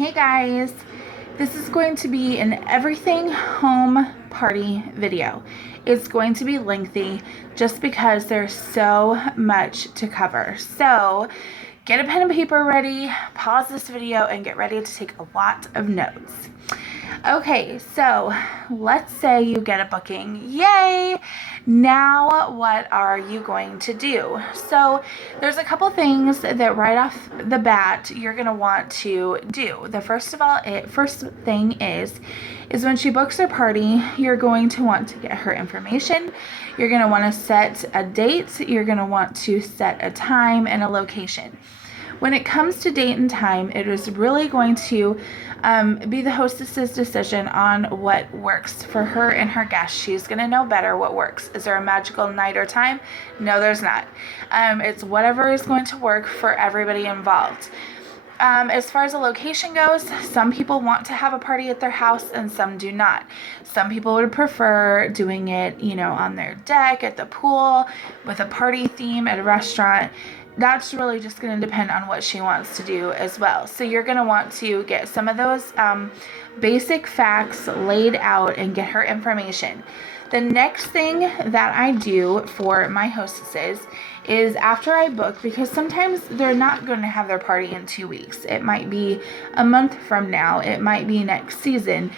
Hey guys, this is going to be an everything home party video. It's going to be lengthy just because there's so much to cover. So get a pen and paper ready, pause this video, and get ready to take a lot of notes. Okay, so let's say you get a booking. Yay! Now what are you going to do? So there's a couple things that right off the bat you're going to want to do. The first thing is when she books her party, you're going to want to get her information. You're going to want to set a date. You're going to want to set a time and a location. When it comes to date and time, it is really going to be the hostess's decision on what works for her and her guests. She's going to know better what works. Is there a magical night or time? No, there's not. It's whatever is going to work for everybody involved. As far as the location goes, some people want to have a party at their house and some do not. Some people would prefer doing it, on their deck, at the pool, with a party theme, at a restaurant. That's really just going to depend on what she wants to do as well. So you're going to want to get some of those basic facts laid out and get her information. The next thing that I do for my hostesses is after I book, because sometimes they're not going to have their party in 2 weeks. It might be a month from now. It might be next season.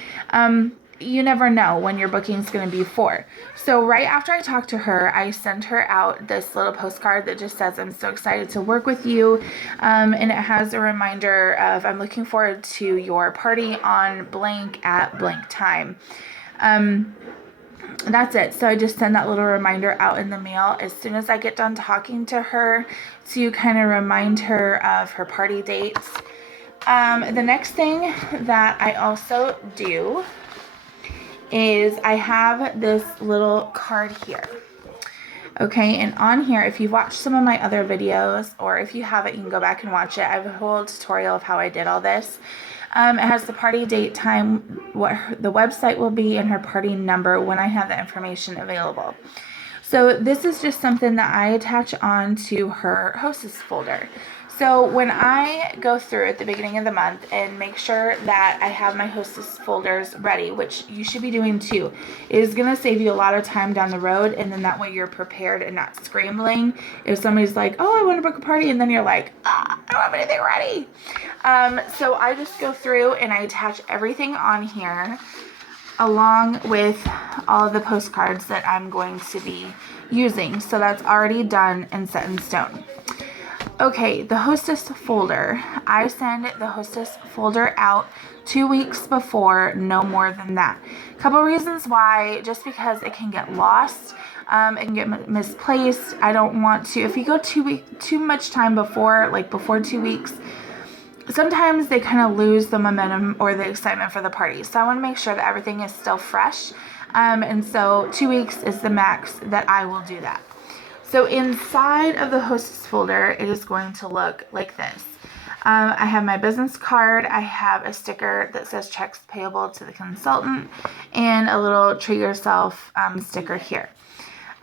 You never know when your booking is going to be for. So right after I talk to her, I send her out this little postcard that just says, I'm so excited to work with you. And it has a reminder of, I'm looking forward to your party on blank at blank time. That's it. So I just send that little reminder out in the mail as soon as I get done talking to her to kind of remind her of her party dates. The next thing that I also do is I have this little card here. Okay, and on here, if you've watched some of my other videos, or if you haven't, you can go back and watch it. I have a whole tutorial of how I did all this. It has the party date, time, what the website will be, and her party number when I have the information available. So this is just something that I attach on to her hostess folder. So when I go through at the beginning of the month and make sure that I have my hostess folders ready, which you should be doing too, it is going to save you a lot of time down the road, and then that way you're prepared and not scrambling. If somebody's like, oh, I want to book a party, and then you're like, I don't have anything ready. So I just go through and I attach everything on here along with all of the postcards that I'm going to be using. So that's already done and set in stone. Okay, the hostess folder. I send the hostess folder out 2 weeks before, no more than that. A couple reasons why: just because it can get lost, it can get misplaced. I don't want to, if you go too much time before, like before 2 weeks, sometimes they kind of lose the momentum or the excitement for the party. So I want to make sure that everything is still fresh. And so 2 weeks is the max that I will do that. So inside of the hostess folder, it is going to look like this. I have my business card. I have a sticker that says checks payable to the consultant, and a little treat yourself sticker here.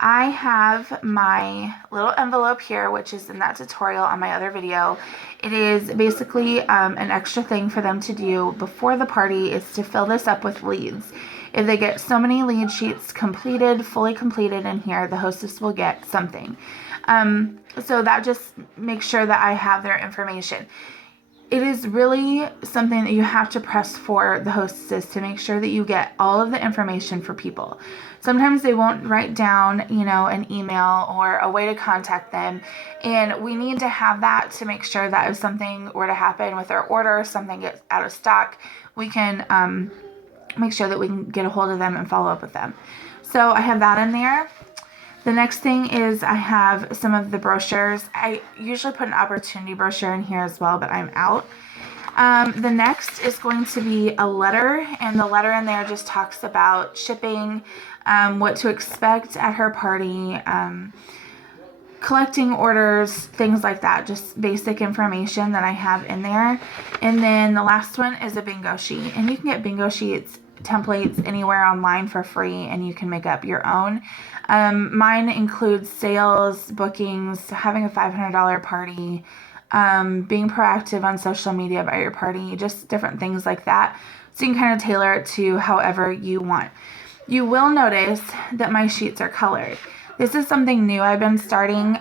I have my little envelope here, which is in that tutorial on my other video. It is basically an extra thing for them to do before the party, is to fill this up with leads. If they get so many lead sheets fully completed in here, the hostess will get something. So that just makes sure that I have their information. It is really something that you have to press for the hostess, to make sure that you get all of the information for people. Sometimes they won't write down, an email or a way to contact them. And we need to have that to make sure that if something were to happen with their order, something gets out of stock, we can make sure that we can get a hold of them and follow up with them. So I have that in there. The next thing is I have some of the brochures. I usually put an opportunity brochure in here as well, but I'm out. The next is going to be a letter, and the letter in there just talks about shipping, what to expect at her party, collecting orders, things like that, just basic information that I have in there. And then the last one is a bingo sheet, and you can get bingo sheets, templates anywhere online for free, and you can make up your own. Mine includes sales, bookings, having a $500 party, being proactive on social media about your party, just different things like that. So you can kind of tailor it to however you want. You will notice that my sheets are colored. This is something new I've been starting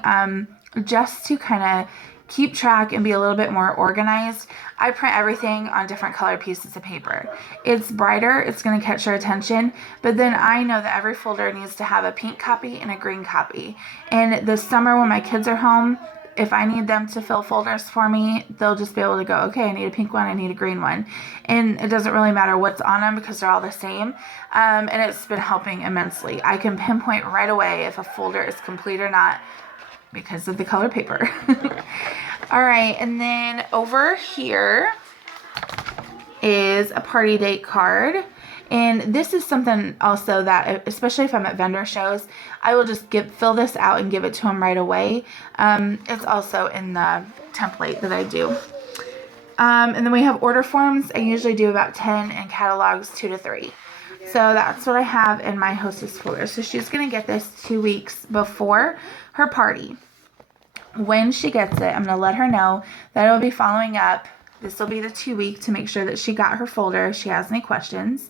just to kind of keep track and be a little bit more organized. I print everything on different colored pieces of paper. It's brighter, it's going to catch your attention, but then I know that every folder needs to have a pink copy and a green copy. And this summer when my kids are home, if I need them to fill folders for me, they'll just be able to go, okay, I need a pink one, I need a green one. And it doesn't really matter what's on them because they're all the same. And it's been helping immensely. I can pinpoint right away if a folder is complete or not because of the color paper. All right, and then over here is a party date card. And this is something also that, especially if I'm at vendor shows, I will just fill this out and give it to them right away. It's also in the template that I do. And then we have order forms. I usually do about 10 and catalogs 2 to 3. So that's what I have in my hostess folder. So she's going to get this 2 weeks before her party. When she gets it, I'm going to let her know that I will be following up. This will be the 2 week to make sure that she got her folder if she has any questions.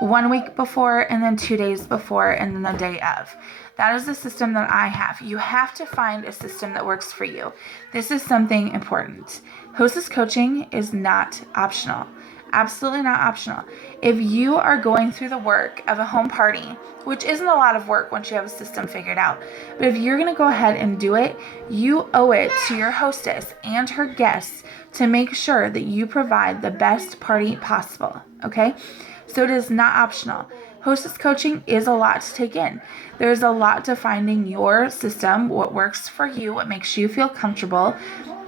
1 week before, and then 2 days before, and then the day of. That is the system that I have. You have to find a system that works for you. This is something important. Hostess coaching is not optional. Absolutely not optional. If you are going through the work of a home party, which isn't a lot of work once you have a system figured out, but if you're going to go ahead and do it, you owe it to your hostess and her guests to make sure that you provide the best party possible, okay? So it is not optional. Hostess coaching is a lot to take in. There's a lot to finding your system, what works for you, what makes you feel comfortable.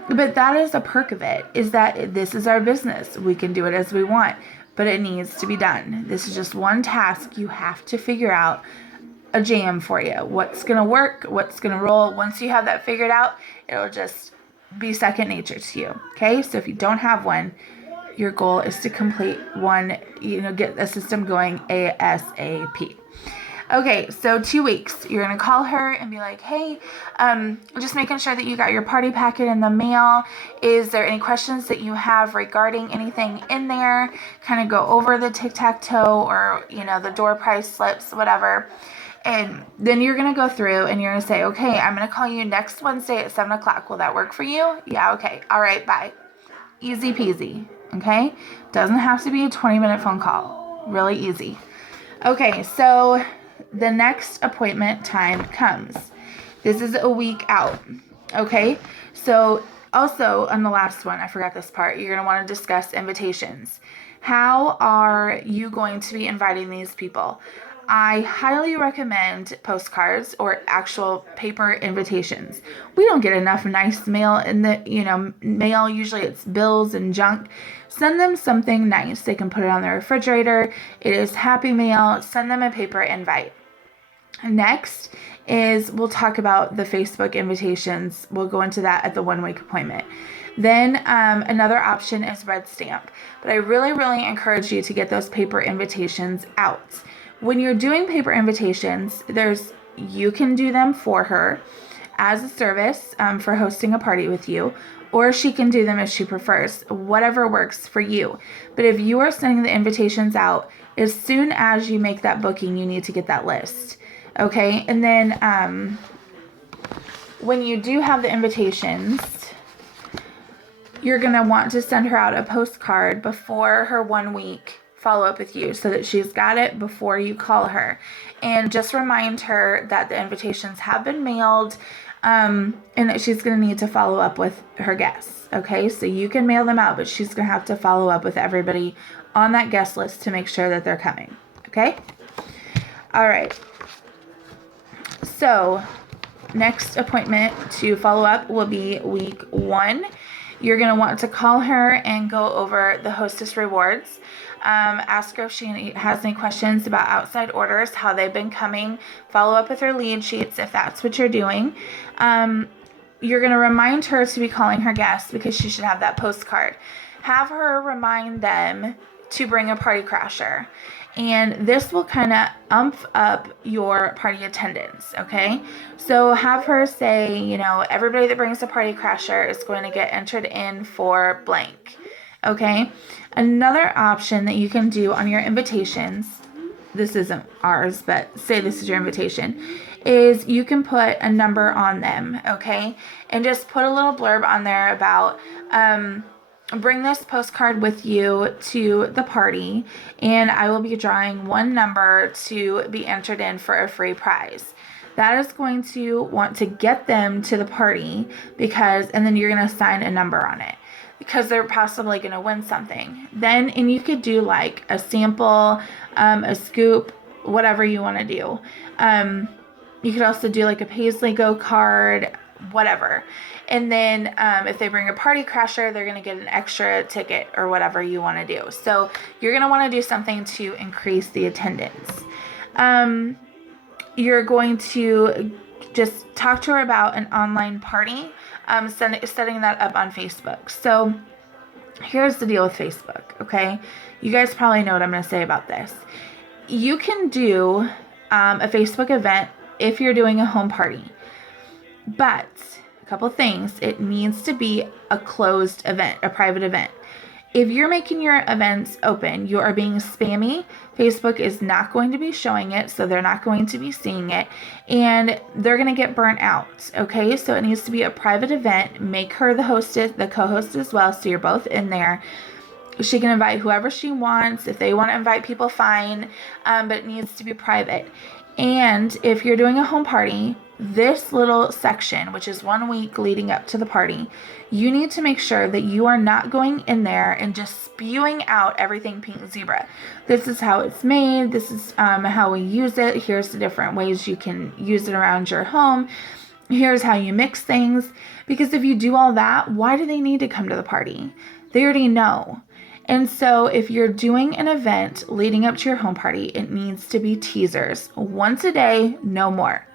But that is a perk of it, is that this is our business. We can do it as we want, but it needs to be done. This is just one task. You have to figure out a jam for you. What's going to work, what's going to roll. Once you have that figured out, it'll just be second nature to you. Okay, so if you don't have one, your goal is to complete one, get a system going ASAP. Okay, so 2 weeks. You're going to call her and be like, hey, just making sure that you got your party packet in the mail. Is there any questions that you have regarding anything in there? Kind of go over the tic-tac-toe or, the door prize slips, whatever. And then you're going to go through and you're going to say, okay, I'm going to call you next Wednesday at 7 o'clock. Will that work for you? Yeah, okay. All right, bye. Easy peasy, okay? Doesn't have to be a 20-minute phone call. Really easy. Okay, so the next appointment time comes. This is a week out, okay? So also on the last one, I forgot this part, you're going to want to discuss invitations. How are you going to be inviting these people? I highly recommend postcards or actual paper invitations. We don't get enough nice mail in the, mail. Usually it's bills and junk. Send them something nice. They can put it on their refrigerator. It is happy mail. Send them a paper invite. Next is we'll talk about the Facebook invitations. We'll go into that at the 1 week appointment. Then another option is red stamp. But I really, really encourage you to get those paper invitations out. When you're doing paper invitations, you can do them for her as a service for hosting a party with you, or she can do them if she prefers, whatever works for you. But if you are sending the invitations out, as soon as you make that booking, you need to get that list. Okay, and then when you do have the invitations, you're going to want to send her out a postcard before her 1 week follow up with you so that she's got it before you call her. And just remind her that the invitations have been mailed and that she's going to need to follow up with her guests. Okay, so you can mail them out, but she's going to have to follow up with everybody on that guest list to make sure that they're coming. Okay? All right. So next appointment to follow up will be week 1. You're going to want to call her and go over the hostess rewards. Ask her if she has any questions about outside orders, how they've been coming. Follow up with her lead sheets if that's what you're doing. You're going to remind her to be calling her guests because she should have that postcard. Have her remind them to bring a party crasher. And this will kind of ump up your party attendance, okay? So have her say, you know, everybody that brings a party crasher is going to get entered in for blank, okay? Another option that you can do on your invitations, this isn't ours, but say this is your invitation, is you can put a number on them, okay? And just put a little blurb on there about, bring this postcard with you to the party, and I will be drawing one number to be entered in for a free prize. That is going to want to get them to the party because, and then you're going to assign a number on it because they're possibly going to win something. Then, and you could do like a sample, a scoop, whatever you want to do. You could also do like a Paisley Go card, whatever. And then if they bring a party crasher, they're going to get an extra ticket or whatever you want to do. So you're going to want to do something to increase the attendance. You're going to just talk to her about an online party, setting that up on Facebook. So here's the deal with Facebook, okay? You guys probably know what I'm going to say about this. You can do a Facebook event if you're doing a home party, but a couple things. It needs to be a closed event, a private event. If you're making your events open, you are being spammy. Facebook is not going to be showing it, so they're not going to be seeing it, and they're going to get burnt out, okay? So it needs to be a private event. Make her the hostess, the co-host as well, so you're both in there. She can invite whoever she wants. If they want to invite people, fine, but it needs to be private. And if you're doing a home party, this little section, which is 1 week leading up to the party, you need to make sure that you are not going in there and just spewing out everything pink zebra. This is how it's made. This is how we use it. Here's the different ways you can use it around your home. Here's how you mix things. Because if you do all that, why do they need to come to the party? They already know. And so if you're doing an event leading up to your home party, it needs to be teasers. Once a day, no more.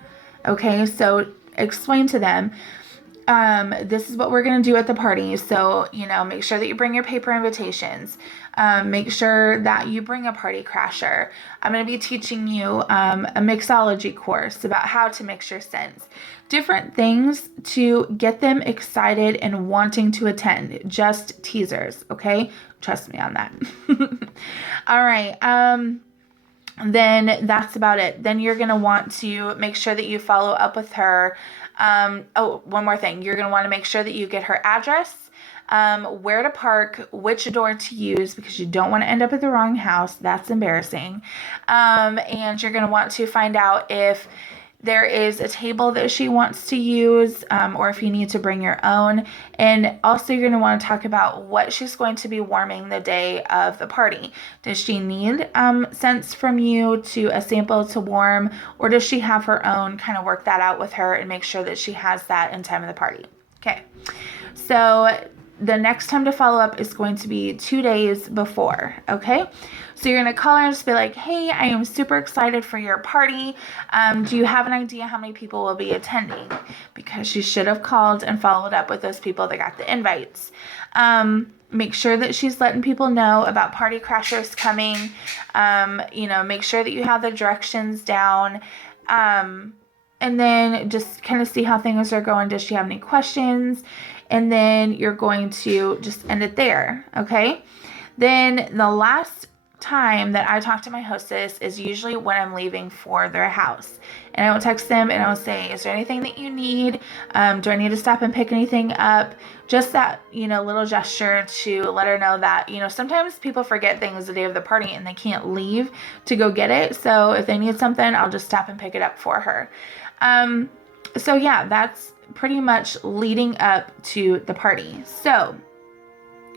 Okay, so explain to them, this is what we're going to do at the party. So, you know, make sure that you bring your paper invitations. Make sure that you bring a party crasher. I'm going to be teaching you a mixology course about how to mix your scents. Different things to get them excited and wanting to attend. Just teasers, okay? Trust me on that. All right. Then that's about it. Then you're going to want to make sure that you follow up with her. One more thing. You're going to want to make sure that you get her address, where to park, which door to use, because you don't want to end up at the wrong house. That's embarrassing. And you're going to want to find out if there is a table that she wants to use, or if you need to bring your own. And also you're going to want to talk about what she's going to be warming the day of the party. Does she need scents from you to a sample to warm, or does she have her own? Kind of work that out with her and make sure that she has that in time of the party. Okay, so the next time to follow up is going to be 2 days before, okay? So you're going to call her and just be like, hey, I am super excited for your party. Do you have an idea how many people will be attending? Because she should have called and followed up with those people that got the invites. Make sure that she's letting people know about party crashers coming. Make sure that you have the directions down. And then just kind of see how things are going. Does she have any questions? And then you're going to just end it there, okay? Then the last time that I talk to my hostess is usually when I'm leaving for their house. And I will text them and I will say, is there anything that you need? Do I need to stop and pick anything up? Just that, little gesture to let her know that, sometimes people forget things the day of the party and they can't leave to go get it. So if they need something, I'll just stop and pick it up for her. So yeah, that's pretty much leading up to the party. So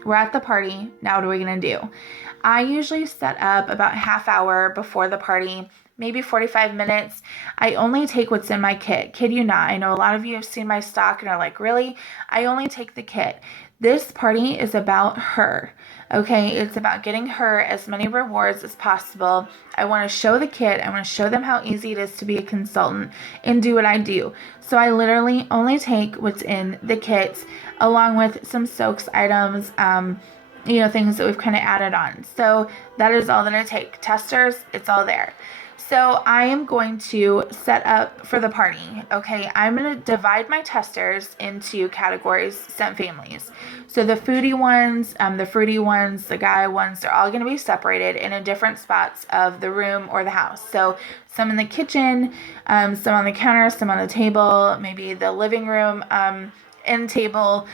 we're at the party. Now what are we going to do? I usually set up about half hour before the party, maybe 45 minutes. I only take what's in my kit. Kid you not. I know a lot of you have seen my stock and are like, really? I only take the kit. This party is about her, okay? It's about getting her as many rewards as possible. I want to show the kid. I want to show them how easy it is to be a consultant and do what I do. So I literally only take what's in the kits along with some soaks items, things that we've kind of added on. So that is all that I take. Testers, it's all there. So I am going to set up for the party. Okay, I'm going to divide my testers into categories, scent families. So the foodie ones, the fruity ones, the guy ones, they're all going to be separated and in different spots of the room or the house. So some in the kitchen, some on the counter, some on the table, maybe the living room end table,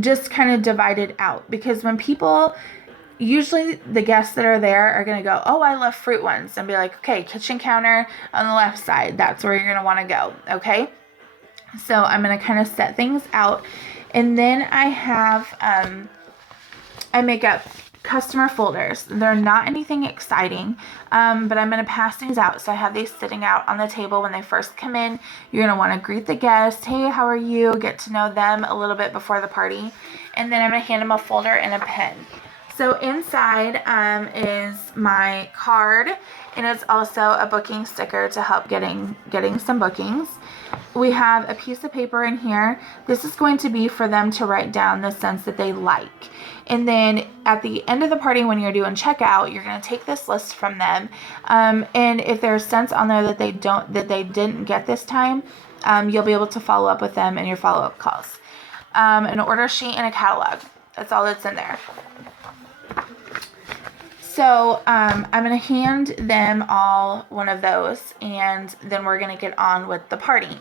just kind of divided out. Because when people, usually the guests that are there are going to go, oh, I love fruit ones, and be like, okay, kitchen counter on the left side, that's where you're going to want to go. Okay, so I'm going to kind of set things out, and then I have I make up customer folders. They're not anything exciting, but I'm going to pass these out. So I have these sitting out on the table when they first come in. You're going to want to greet the guest. Hey, how are you? Get to know them a little bit before the party. And then I'm going to hand them a folder and a pen. So inside is my card, and it's also a booking sticker to help getting some bookings. We have a piece of paper in here. This is going to be for them to write down the scents that they like. And then at the end of the party, when you're doing checkout, you're going to take this list from them. And if there's scents on there that they didn't get this time, you'll be able to follow up with them in your follow-up calls. An order sheet and a catalog. That's all that's in there. So I'm going to hand them all one of those, and then we're going to get on with the party.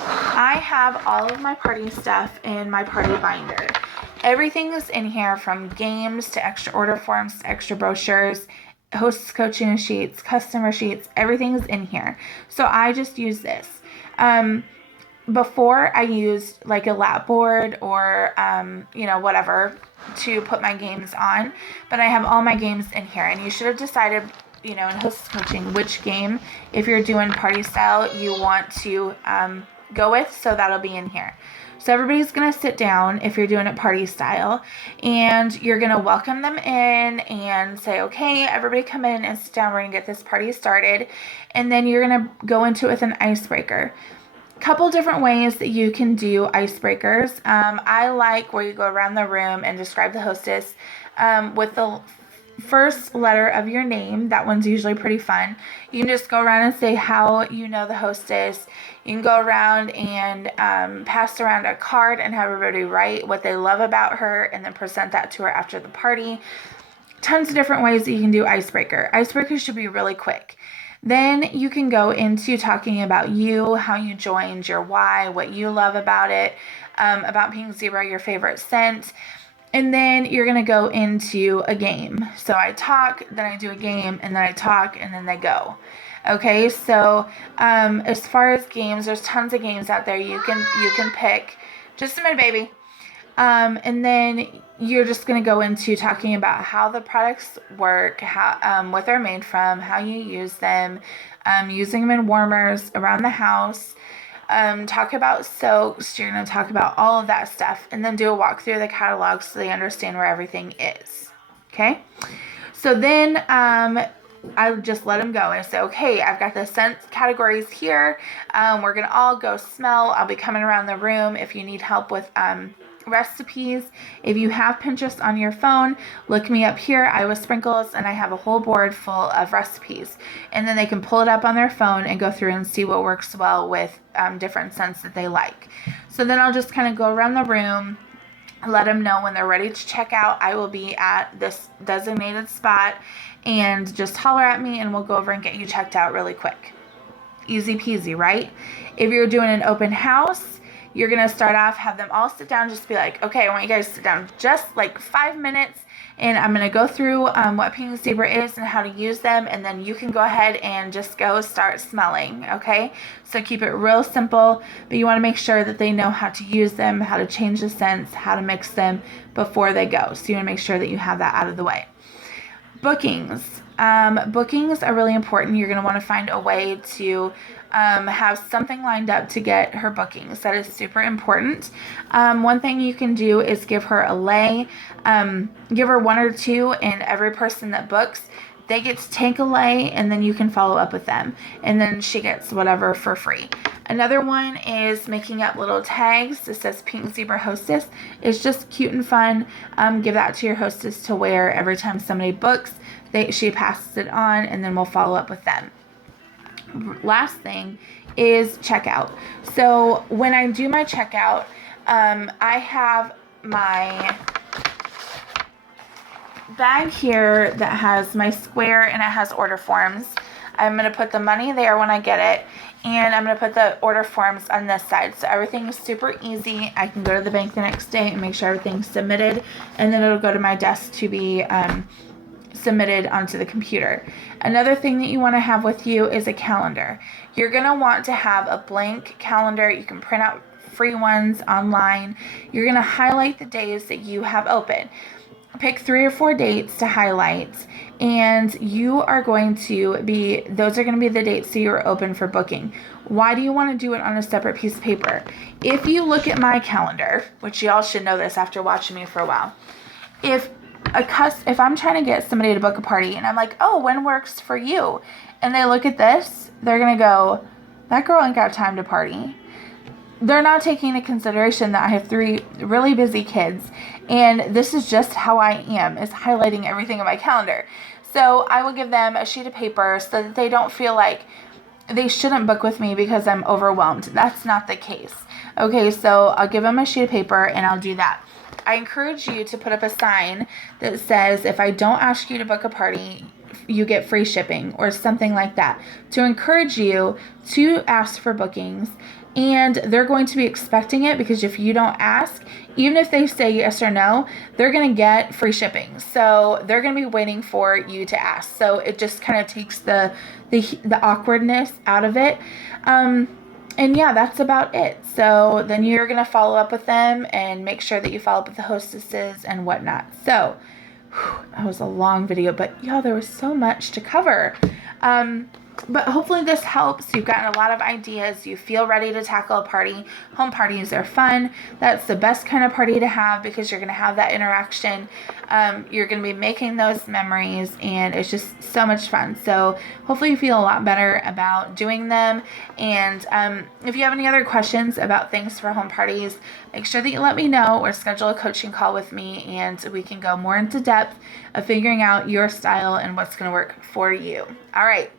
I have all of my party stuff in my party binder. Everything is in here, from games to extra order forms to extra brochures, hostess coaching sheets, customer sheets, everything's in here. So I just use this. Before I used like a lap board or, whatever to put my games on, but I have all my games in here, and you should have decided, in hostess coaching, which game, if you're doing party style, you want to go with, so that'll be in here. So everybody's going to sit down if you're doing it party style, and you're going to welcome them in and say, okay, everybody come in and sit down. We're going to get this party started. And then you're going to go into it with an icebreaker. Couple different ways that you can do icebreakers. I like where you go around the room and describe the hostess with the first letter of your name. That one's usually pretty fun. You can just go around and say how you know the hostess. You can go around and pass around a card and have everybody write what they love about her and then present that to her after the party. Tons of different ways that you can do icebreaker. Icebreakers should be really quick. Then you can go into talking about you, how you joined, your why, what you love about it, about Pink Zebra, your favorite scent. And then you're going to go into a game. So I talk, then I do a game, and then I talk, and then they go. Okay, so as far as games, there's tons of games out there you can pick. Just a minute, baby. And then you're just going to go into talking about how the products work, how what they're made from, how you use them, using them in warmers around the house. Talk about soaps. You're going to talk about all of that stuff, and then do a walkthrough of the catalog so they understand where everything is. Okay? So then I just let them go. I say, okay, I've got the scent categories here. We're going to all go smell. I'll be coming around the room if you need help with recipes. If you have Pinterest on your phone, look me up here, Iowa Sprinkles, and I have a whole board full of recipes. And then they can pull it up on their phone and go through and see what works well with different scents that they like. So then I'll just kind of go around the room, let them know when they're ready to check out. I will be at this designated spot, and just holler at me and we'll go over and get you checked out really quick. Easy peasy, right? If you're doing an open house, you're going to start off, have them all sit down, just be like, okay, I want you guys to sit down just like 5 minutes, and I'm going to go through what Pink Zebra is and how to use them, and then you can go ahead and just go start smelling, okay? So keep it real simple, but you want to make sure that they know how to use them, how to change the scents, how to mix them before they go. So you want to make sure that you have that out of the way. Bookings. Bookings are really important. You're going to want to find a way to have something lined up to get her bookings. That is super important. One thing you can do is give her a lay. Give her 1 or 2, and every person that books, They get to take a lay, and then you can follow up with them. And then she gets whatever for free. Another one is making up little tags that says Pink Zebra Hostess. It's just cute and fun. Give that to your hostess to wear every time somebody books. She passes it on, and then we'll follow up with them. Last thing is checkout. So when I do my checkout, I have my bag here that has my square and it has order forms. I'm going to put the money there when I get it, and I'm going to put the order forms on this side. So everything is super easy. I can go to the bank the next day and make sure everything's submitted, and then it'll go to my desk to be submitted onto the computer. Another thing that you want to have with you is a calendar. You're going to want to have a blank calendar. You can print out free ones online. You're going to highlight the days that you have open. Pick 3 or 4 dates to highlight, and you are going to be, those are going to be the dates that you're open for booking. Why do you want to do it on a separate piece of paper? If you look at my calendar, which y'all should know this after watching me for a while, if I'm trying to get somebody to book a party and I'm like, oh, when works for you? And they look at this, they're going to go, that girl ain't got time to party. They're not taking into consideration that I have 3 really busy kids, and this is just how I am, is highlighting everything in my calendar. So I will give them a sheet of paper so that they don't feel like they shouldn't book with me because I'm overwhelmed. That's not the case. Okay, so I'll give them a sheet of paper and I'll do that. I encourage you to put up a sign that says, if I don't ask you to book a party, you get free shipping, or something like that, to encourage you to ask for bookings. And they're going to be expecting it, because if you don't ask, even if they say yes or no, they're going to get free shipping. So they're going to be waiting for you to ask. So it just kind of takes the awkwardness out of it. And yeah, that's about it. So then you're going to follow up with them and make sure that you follow up with the hostesses and whatnot. So that was a long video, but y'all, there was so much to cover. But hopefully this helps. You've gotten a lot of ideas. You feel ready to tackle a party. Home parties are fun. That's the best kind of party to have, because you're going to have that interaction. You're going to be making those memories, and it's just so much fun. So hopefully you feel a lot better about doing them. And if you have any other questions about things for home parties, make sure that you let me know, or schedule a coaching call with me, and we can go more into depth of figuring out your style and what's going to work for you. All right.